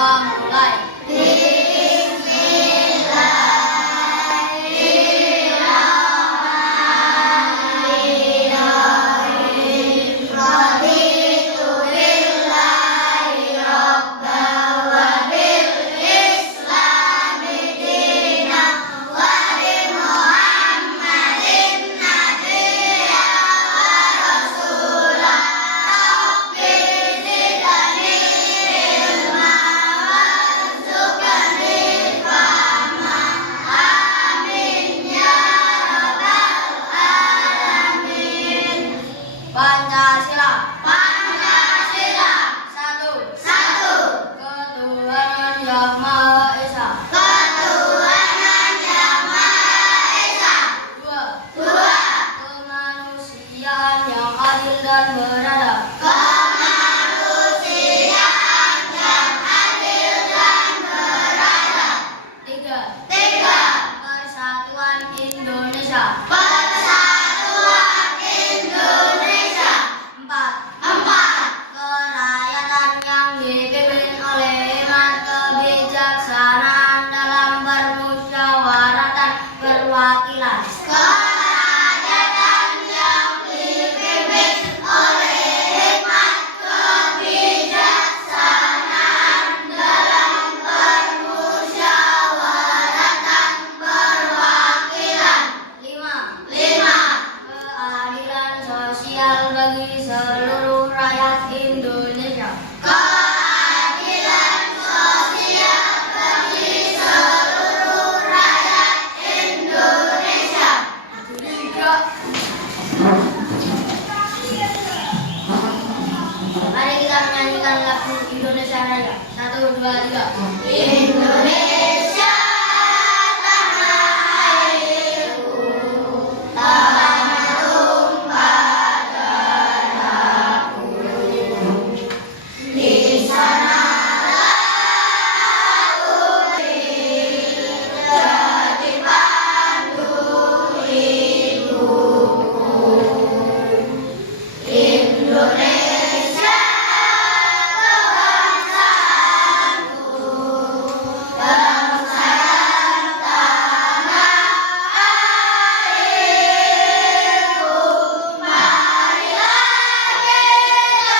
Semua mulai. Pancasila. Pancasila. Satu. Ketuhanan Yang Maha Esa. Ketuhanan Yang Maha Esa. Dua. Kemanusiaan yang adil dan beradab. Kemanusiaan yang adil dan beradab. Tiga. Persatuan Indonesia. Kerakyatan yang dipimpin oleh hikmat kebijaksanaan dalam permusyawaratan perwakilan. Kerakyatan yang dipimpin oleh hikmat kebijaksanaan dalam permusyawaratan perwakilan. Lima. Keadilan sosial bagi seluruh rakyat Indonesia. Keadilan sosial bagi seluruh rakyat Indonesia. Tiga. Mari kita menyanyikan lagu Indonesia Raya. 1, 2, 3. Indonesia tanah airku, tanah tumpah darahku. Di sanalah aku jadi pandu hidupku. Indonesia kebangsaanku, bangsa tanah airku. Marilah kita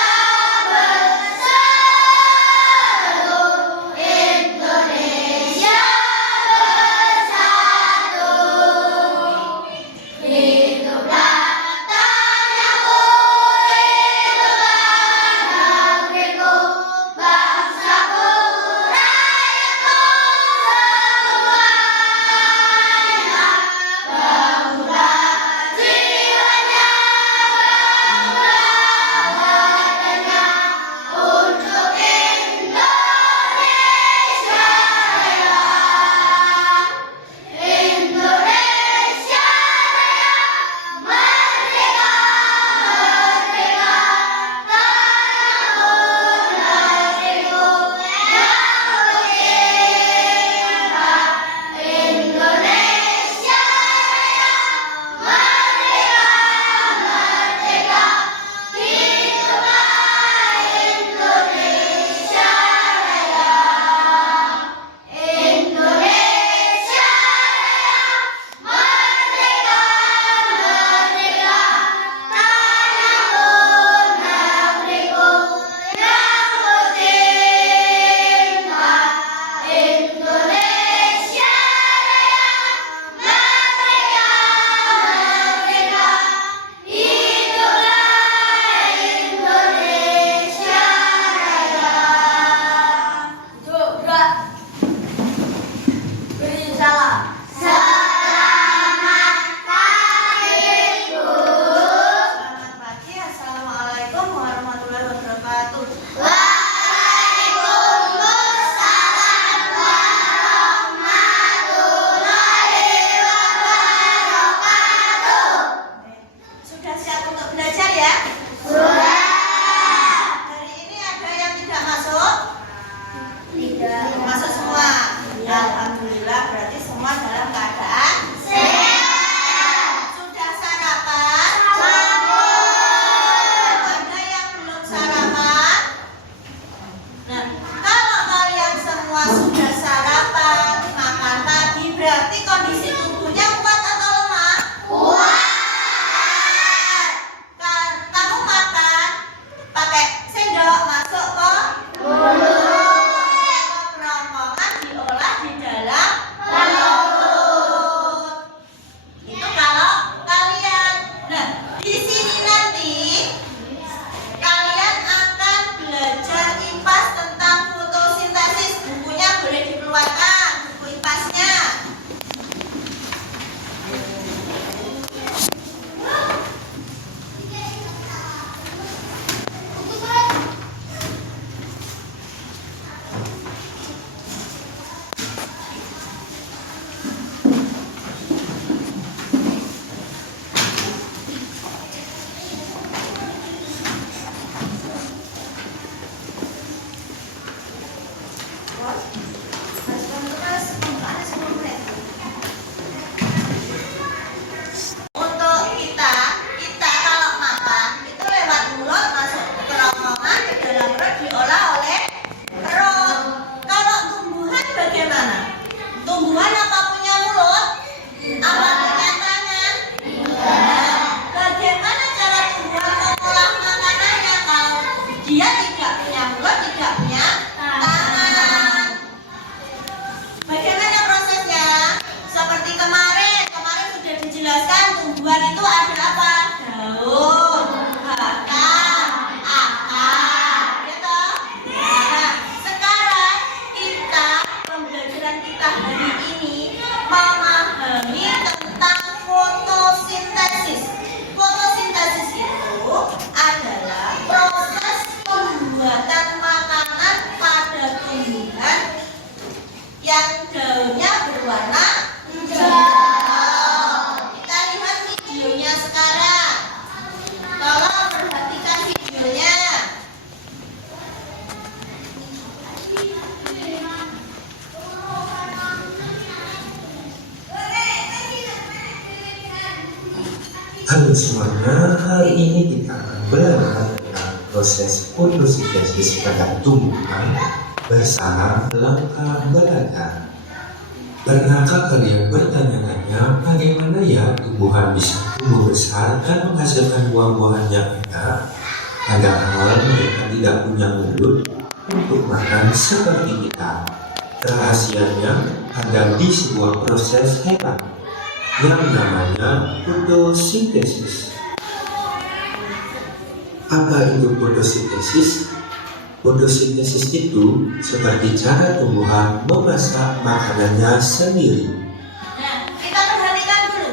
bersatu, Indonesia bersatu. Hiduplah tanahku, hiduplah negeriku, bangsaku, rakyatku semuanya. Bangunlah jiwanya, bangunlah badannya untuk Indonesia Raya. Indonesia Raya, merdeka, merdeka, tanahku, negeriku yang berlimpah. Indonesia Raya, merdeka, merdeka, hiduplah Indonesia Raya. Indonesia Raya, merdeka, merdeka, tanahku, negeriku yang berlimpah. Indonesia Raya, merdeka, merdeka, hiduplah Indonesia Raya. Juga beri salam. Selamat pagi, Bu. Selamat pagi, Assalamualaikum warahmatullahi wabarakatuh. Waalaikumsalam warahmatullahi wabarakatuh. Sudah siap untuk belajar ya? Sudah. Hari ini ada yang tidak masuk? Tidak. Masuk semua. Alhamdulillah, berarti semua dalam keadaan Sehat. sudah sarapan? Ada yang belum sarapan? Nah, kalau kalian Halo semuanya, hari ini kita akan belajar tentang proses fotosintesis pada tumbuhan bersama langkah belajar. Pernahkah kalian bertanya-tanya bagaimana ya tumbuhan bisa tumbuh besar dan menghasilkan buah-buahan yang enak? Padahal mereka tidak punya mulut untuk makan seperti kita. Rahasianya ada di sebuah proses hebat yang namanya fotosintesis. Apa itu fotosintesis? Fotosintesis itu seperti cara tumbuhan memasak makanannya sendiri. Nah, kita perhatikan dulu.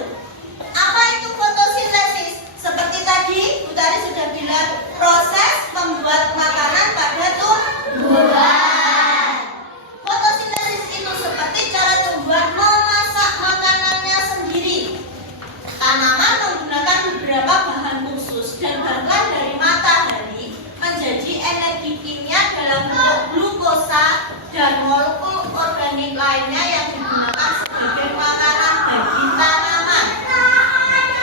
Apa itu fotosintesis? Seperti tadi, Utari sudah bilang, proses membuat makanan pada tumbuhan. Fotosintesis itu seperti cara tumbuhan memasak makanannya sendiri. Tanaman menggunakan beberapa bahan khusus dan bantuan dari matahari menjadi energi kimia dalam bentuk glukosa dan molekul organik lainnya yang digunakan sebagai makanan bagi tanaman.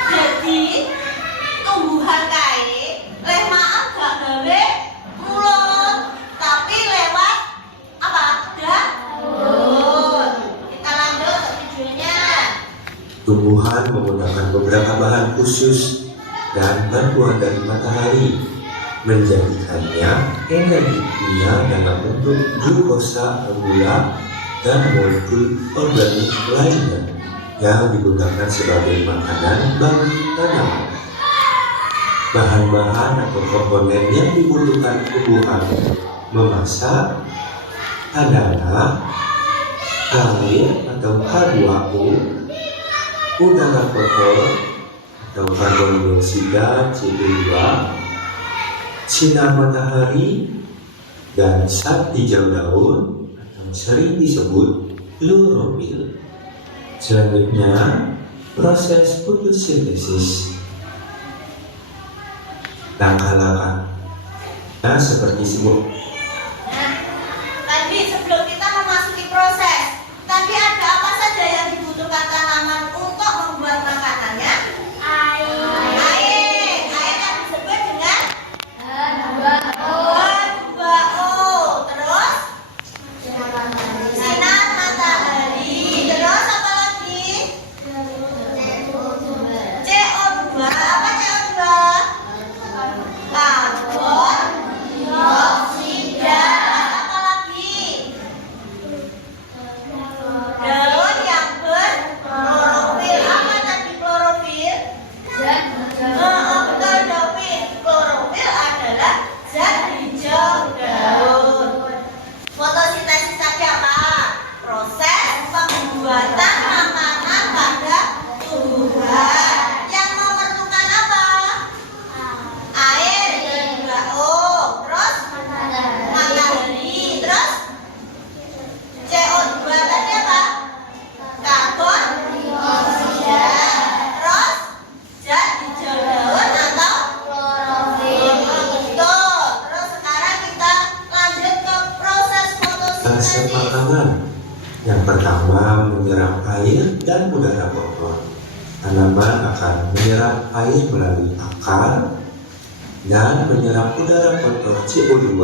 Jadi tumbuhan kae leh maaf gak gawe mulut, tapi lewat apa? Daun. Kita lanjut ke videonya. Tumbuhan menggunakan beberapa bahan khusus dan bantuan dari matahari menjadikannya energi kimia dalam bentuk glukosa, gula, dan molekul organik lainnya yang digunakan sebagai makanan bagi tanaman. Bahan-bahan atau komponen yang dibutuhkan tumbuhan memasak adalah air atau H2O, udara kotor atau karbon dioksida CO2, sinar matahari, dan zat hijau daun atau sering disebut klorofil. Selanjutnya, proses fotosintesis. Langkah-langkah seperti sebuah Tadi sebelum kita memasuki proses, tadi ada apa saja yang dibutuhkan tanaman untuk membuat makanannya? Air yang disebut dengan H2O. Terus sinar matahari. Terus apa lagi? CO2. Apa CO2? Karbon dioksida. Apa lagi? Daun yang berklorofil. Apa tadi klorofil? Betul, David. Klorofil adalah zat hijau daun. Fotosintesis tadi apa? Proses pembuatan makanan pada tumbuhan yang memerlukan apa? Air H2O. Terus matahari. Terus CO2 tadi apa? Karbon dioksida. Terus zat hijau daun atau klorofil. Betul. Terus sekarang kita lanjut ke proses proses fotosintesis. makanan. Yang pertama, menyerap air dan udara kotor. Tanaman akan menyerap air melalui akar dan menyerap udara kotor CO2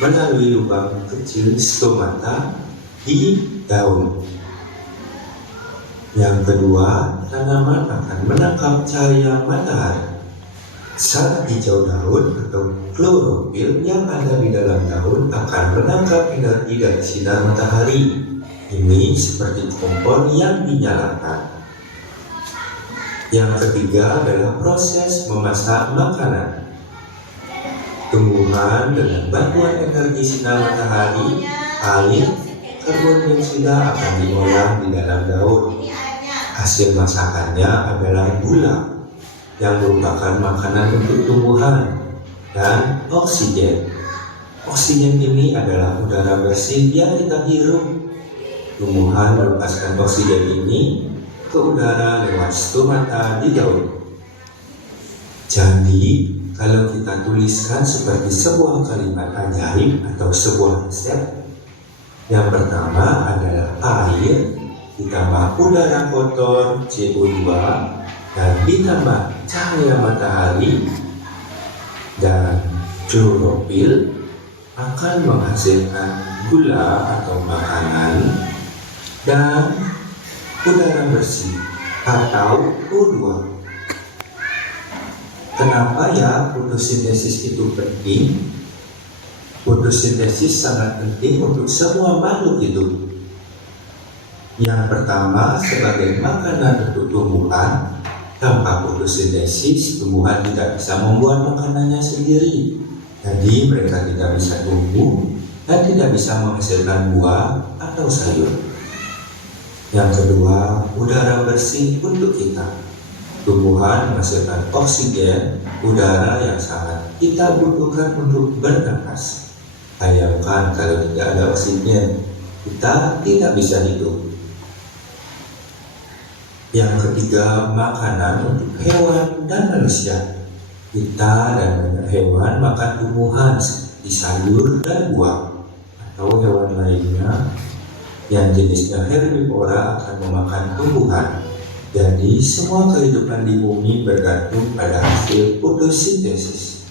melalui lubang kecil stomata di daun. Yang kedua, tanaman akan menangkap cahaya matahari. Zat hijau daun atau klorofil yang ada di dalam daun akan menangkap energi dari sinar matahari. Ini seperti kompor yang dinyalakan. Yang ketiga adalah proses memasak makanan. Tumbuhan dengan bantuan energi sinar matahari, air, karbon dioksida akan diolah di dalam daun. Ini airnya. Hasil masakannya adalah gula yang merupakan makanan untuk tumbuhan dan oksigen. Oksigen ini adalah udara bersih yang kita hirup. Tumbuhan melepaskan oksigen ini ke udara lewat stomata di daun. Jadi, kalau kita tuliskan seperti sebuah kalimat ajaib atau sebuah resep, yang pertama adalah air ditambah udara kotor CO2 dan ditambah cahaya matahari dan klorofil akan menghasilkan gula atau makanan dan udara bersih atau O2. Kenapa ya fotosintesis itu penting? Fotosintesis sangat penting untuk semua makhluk hidup. Yang pertama, sebagai makanan untuk tumbuhan, tanpa fotosintesis, tumbuhan tidak bisa membuat makanannya sendiri. Jadi mereka tidak bisa tumbuh dan tidak bisa menghasilkan buah atau sayur. Yang kedua, udara bersih untuk kita. Tumbuhan menghasilkan oksigen, udara yang sangat kita butuhkan untuk bernapas. Bayangkan kalau tidak ada oksigen, kita tidak bisa hidup. Yang ketiga, makanan untuk hewan dan manusia. Kita dan banyak hewan makan tumbuhan seperti sayur dan buah, atau hewan lainnya yang jenisnya herbivora akan memakan tumbuhan. Jadi semua kehidupan di bumi bergantung pada hasil fotosintesis.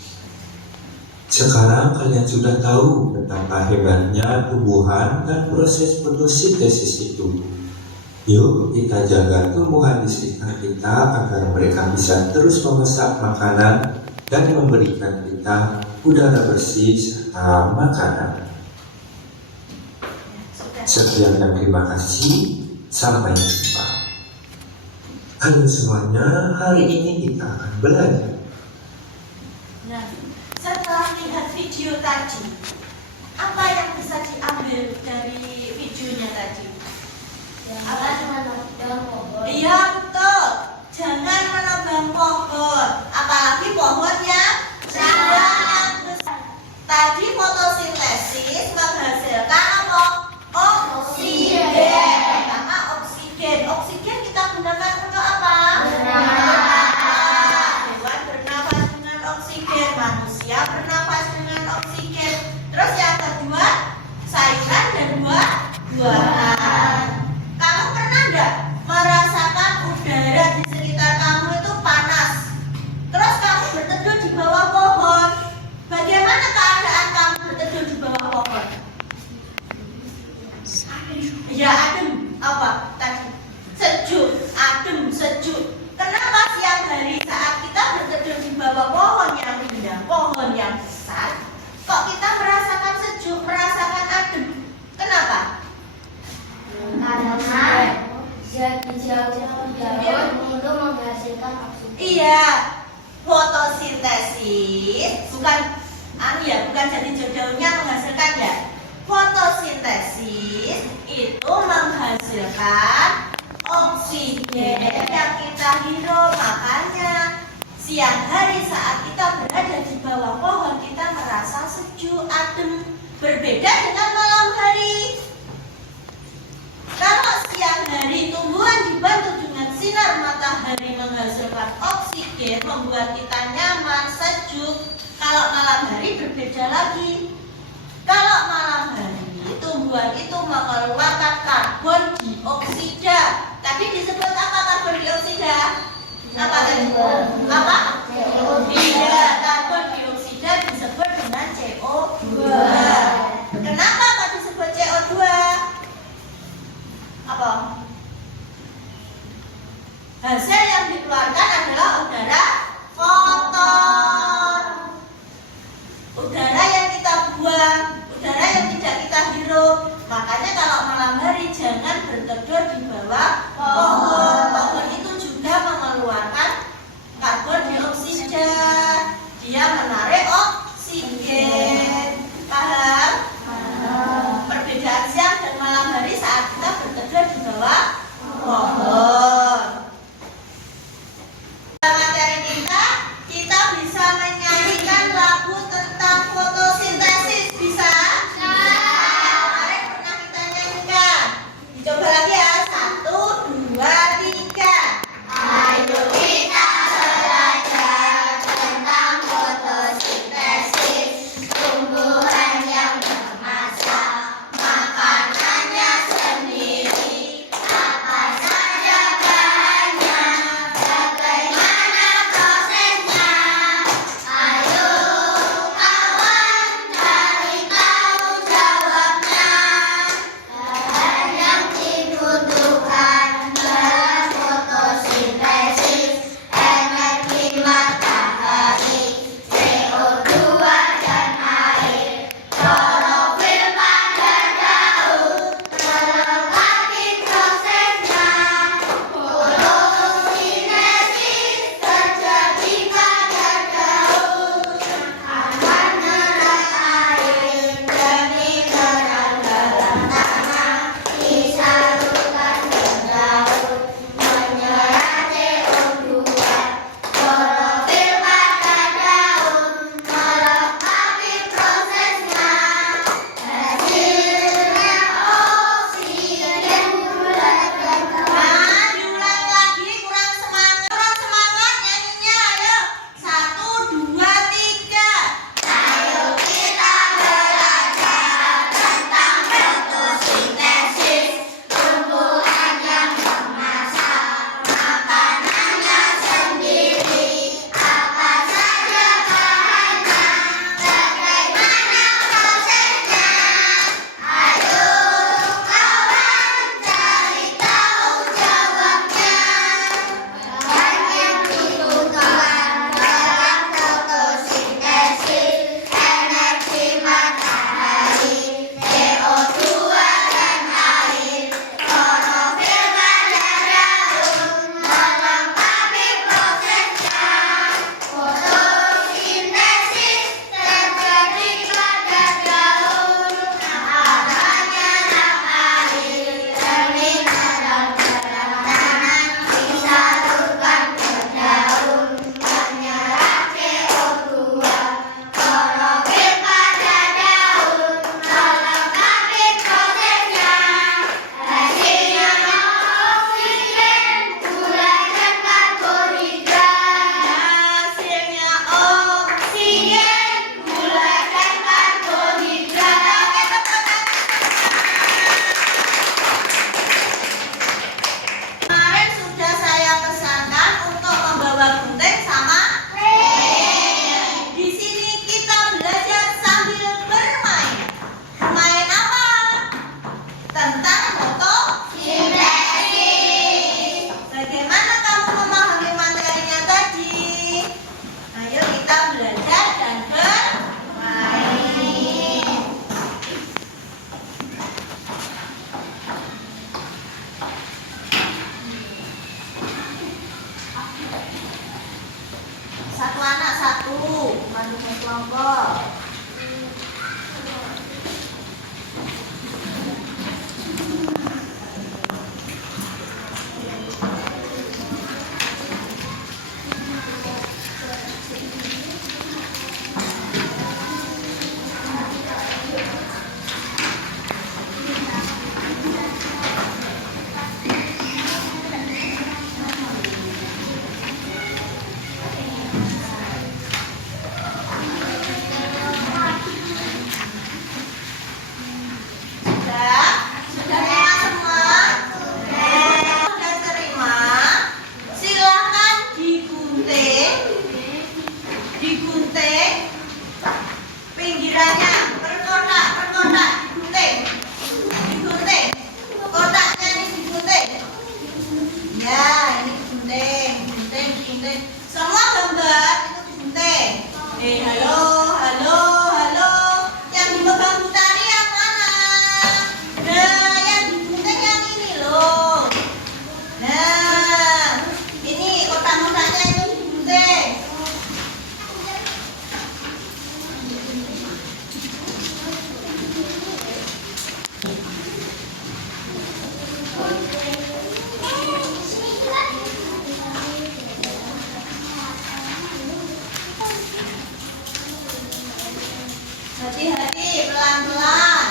Sekarang kalian sudah tahu betapa hebatnya tumbuhan dan proses fotosintesis itu. Yuk kita jaga tumbuhan di sekitar kita agar mereka bisa terus memasak makanan dan memberikan kita udara bersih serta makanan. Sekian dan terima kasih. Sampai jumpa. Halo semuanya, hari ini kita akan belajar. Nah, setelah lihat video tadi, apa yang bisa diambil dari videonya tadi? Iya betul, jangan menebang pohon, apalagi pohon yang besar. Tadi fotosintesis menghasilkan apa? Oksigen. Pertama oksigen. Oksigen kita gunakan untuk apa? Hewan bernafas dengan oksigen, manusia bernafas dengan oksigen. Terus yang kedua, sayuran dan buah-buahan. Kamu pernah nggak merasakan udara di sekitar kamu itu panas? Terus kamu berteduh di bawah pohon. Bagaimana keadaan kamu berteduh di bawah pohon? Ya adem. Apa tadi? Sejuk, adem, sejuk. Kenapa siang hari saat kita berteduh di bawah pohon yang indah, pohon yang besar, kok kita merasakan sejuk, merasakan adem? Kenapa? Karena jadi jauh untuk menghasilkan oksigen. Iya, fotosintesis bukan bukan jadi daunnya menghasilkan ya. Fotosintesis itu menghasilkan oksigen yang kita hirup. Makanya siang hari saat kita berada di bawah pohon kita merasa sejuk, adem. Berbeda dengan malam hari. Kalau siang hari tumbuhan dibantu dengan sinar matahari menghasilkan oksigen, membuat kita nyaman, sejuk. Kalau malam hari berbeda lagi. Kalau malam hari tumbuhan itu mengeluarkan karbon dioksida. Tadi disebut apa karbon dioksida? Apa tadi? Apa? Iya, karbon dioksida disebut dengan CO2. Kenapa kok disebut CO2? Apa? Hasil yang dikeluarkan adalah udara kotor. Udara yang kita buang, udara yang tidak kita hirup. Makanya kalau malam hari jangan berteduh di bawah pohon. Pohon itu juga mengeluarkan karbon dioksida. kelompok. Semua gambar itu digunting. Halo, halo, halo. Yang dipegang Bu Tari yang mana? Nah, yang digunting yang ini loh. Nah, ini kotak-kotaknya itu digunting. Hati-hati, pelan-pelan.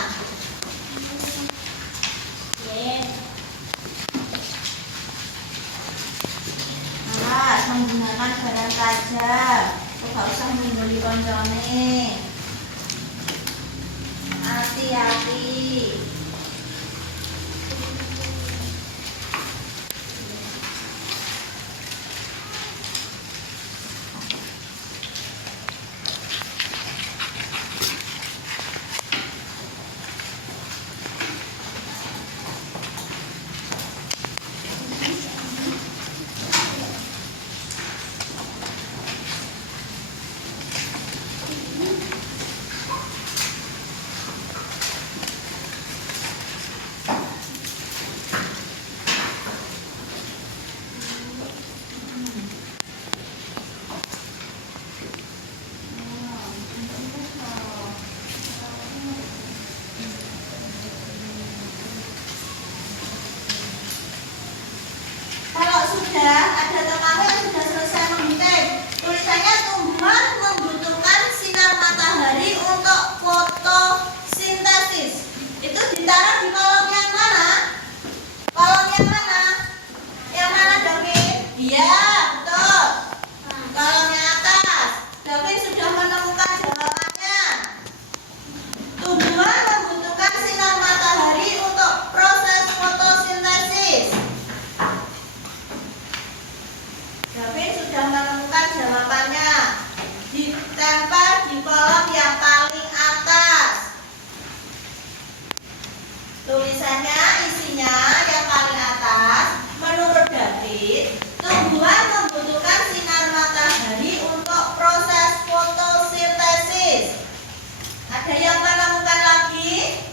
Awas, menggunakan barang tajam. Gak usah menggoli koncone. Hati-hati. Kalau sudah ada temanmu yang sudah selesai menggunting, tulisannya tumbuhan membutuhkan sinar matahari untuk fotosintesis. Itu ditaruh di kolom yang mana? Kolom yang mana? Yang mana, David? Iya, betul. Kolom yang atas. David sudah menemukan jawabannya. Tumbuhan membutuhkan sinar matahari untuk proses fotosintesis. David sudah menemukan jawabannya. Ditempel di kolom yang paling atas. Tulisannya, isinya yang paling atas. Menurut David, tumbuhan membutuhkan sinar matahari untuk proses fotosintesis. Ada yang menemukan lagi?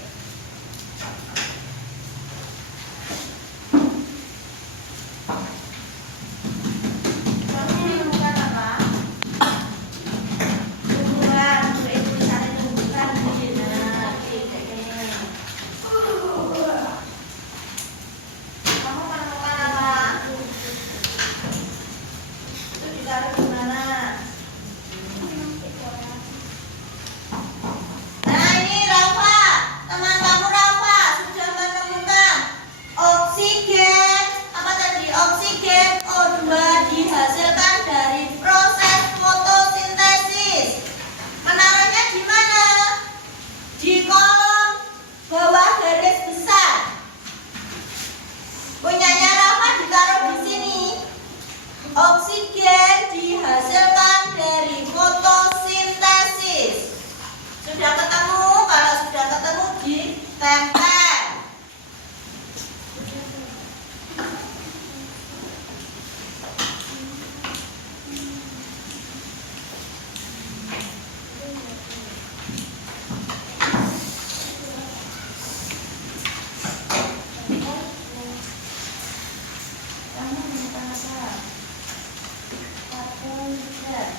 Menemukan apa? Tumbuhan, tulisannya tumbuhan. Nah, kamu menemukan apa? Itu ditaruh di mana? Nah, ini Rafa, teman kamu Rafa sudah menemukan oksigen. Apa tadi? Oksigen O2 dihasilkan dari proses fotosintesis. Menaruhnya di mana? Di kolom bawah garis besar. Punyanya Rafa ditaruh di sini. Oksigen dihasilkan dari fotosintesis. Sudah ketemu? Kalau sudah ketemu, ditempel. Kamu menemukan apa? Karbohidrat.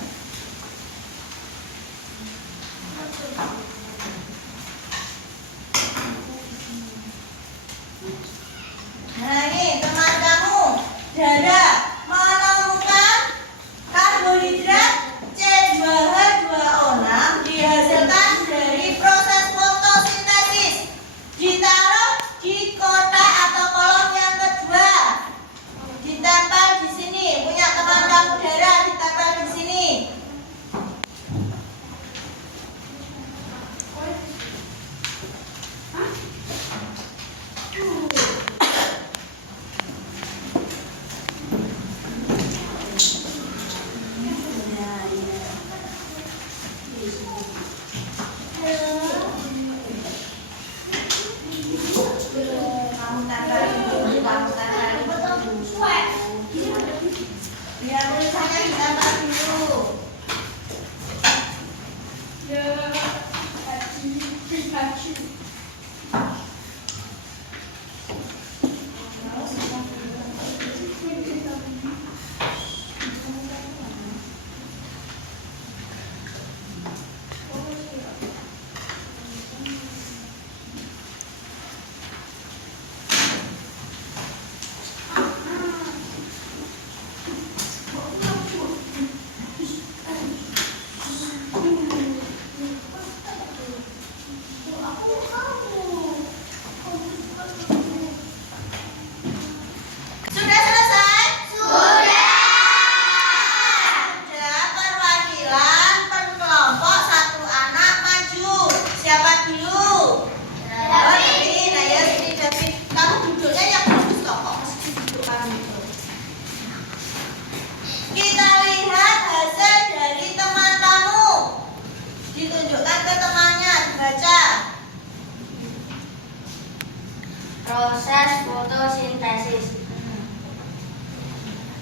proses fotosintesis.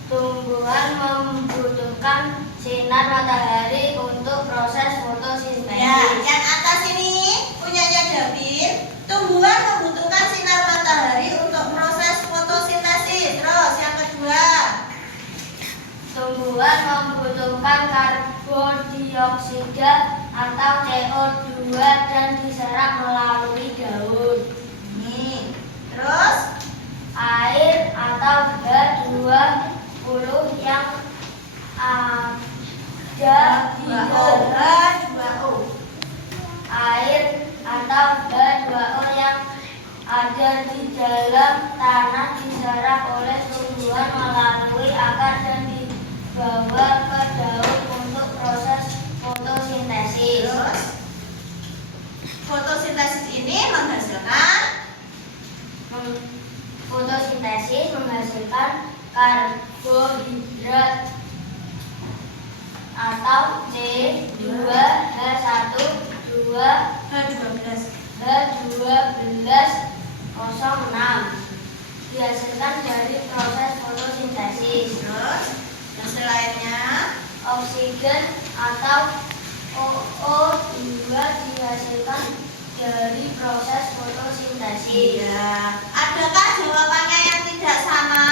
Tumbuhan membutuhkan sinar matahari untuk proses fotosintesis. Ya, yang atas ini punyanya David. Tumbuhan membutuhkan sinar matahari untuk proses fotosintesis. Terus yang kedua. Tumbuhan membutuhkan karbon dioksida atau CO2 dan diserap melalui daun. Nih. Terus Air atau H20 yang ada di H2O. air atau H2O yang ada di dalam tanah diserap oleh tumbuhan melalui akar dan dibawa ke daun untuk proses fotosintesis. Terus fotosintesis ini menghasilkan Fotosintesis menghasilkan karbohidrat atau C2H12 H12O6 dihasilkan dari proses fotosintesis. Terus hasil lainnya Oksigen atau O2 dihasilkan dari proses fotosintesis. iya. Adakah jawabannya yang tidak sama?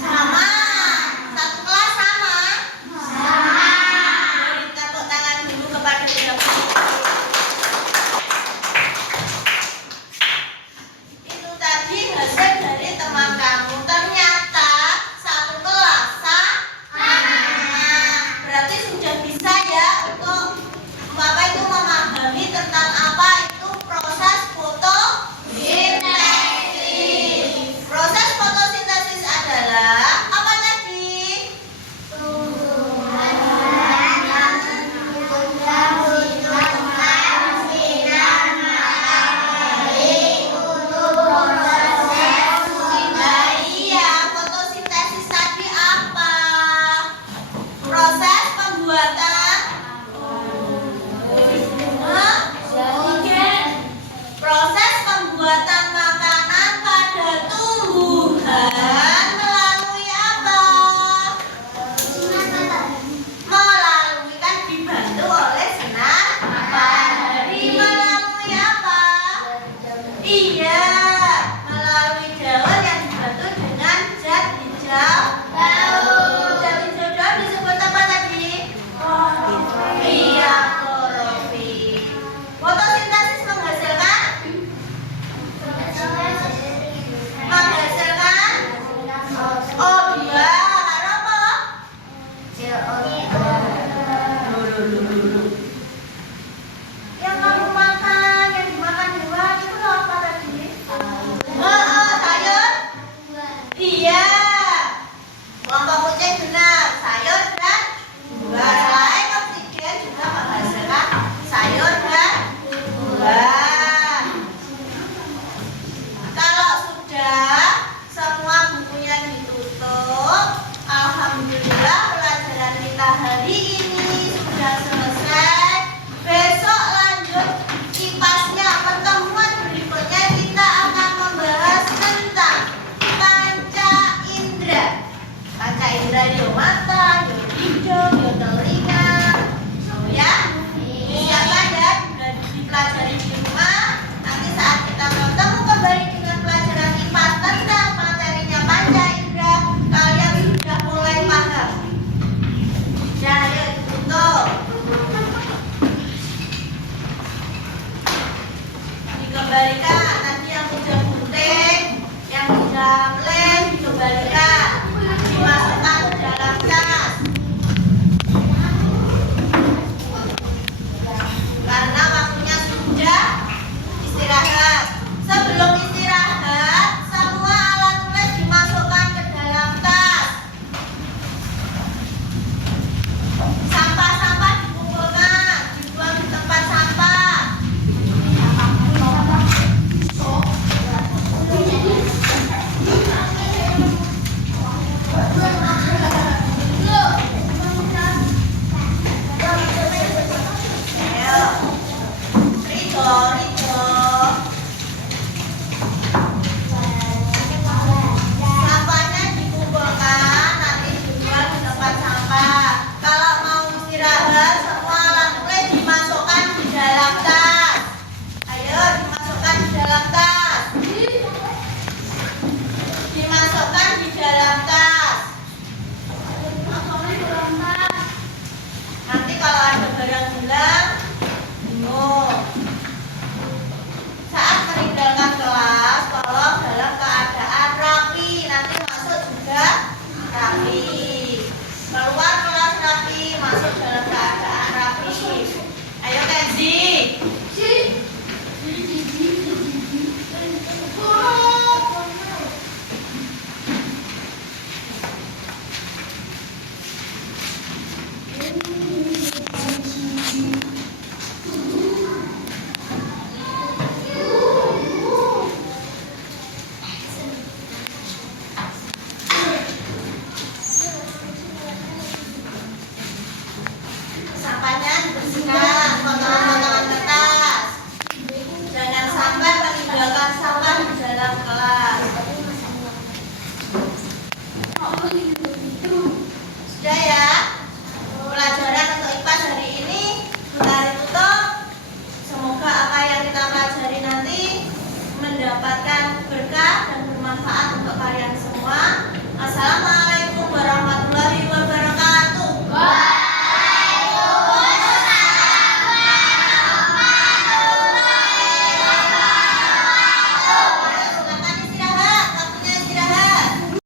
Sama. Satu kelas sama? Sama. Beri tepuk tangan dulu kepada David. Itu tadi hasil dari teman kamu. Ternyata satu kelas sama. Berarti sudah bisa ya untuk Bapak itu memahami tentang apa itu proses fotosintesis. Proses fotosintesis adalah apa tadi? Nah, iya, fotosintesis tadi apa? Proses pembuatan proses pembuatan makanan pada tumbuhan melalui apa? Melalui kan dibantu oleh sinar matahari. Melalui apa? Iya, melalui daun yang dibantu dengan zat hijau daun. Zat hijau daun disebut apa tadi? Iya, klorofil. Fotosintesis menghasilkan O2 karena apa? Yang kamu makan, yang dimakan hewan itu apa tadi? Sayur? Iya. Kelompok kucing benar, sayur dan buah. Selain oksigen juga menghasilkan sayur dan buah. Kalau sudah semua bukunya ditutup, alhamdulillah pelajaran kita hari ini sudah selesai. Besok lanjut kipasnya. Pertemuan berikutnya kita akan membahas tentang panca indera. Panca indera yo mata, yo hidung, yo telinga. Oh ya? Siapa ya? Sudah dipelajari di rumah. Nanti saat kita bertemu kembali dengan pelajaran IPA tentang materinya panca indera, kalian sudah mulai paham. Ya, ayo ditutup. Dikembalikan nanti yang sudah gunting, yang sudah plain dikembalikan, dimasukkan ke dalam tas. Karena waktunya sudah istirahat. Sebelum istirahat, semua alat tulis dimasukkan ke dalam tas. Sampah-sampah dikumpulkan, dibuang di tempat sampah. bermanfaat untuk kalian semua. Assalamualaikum.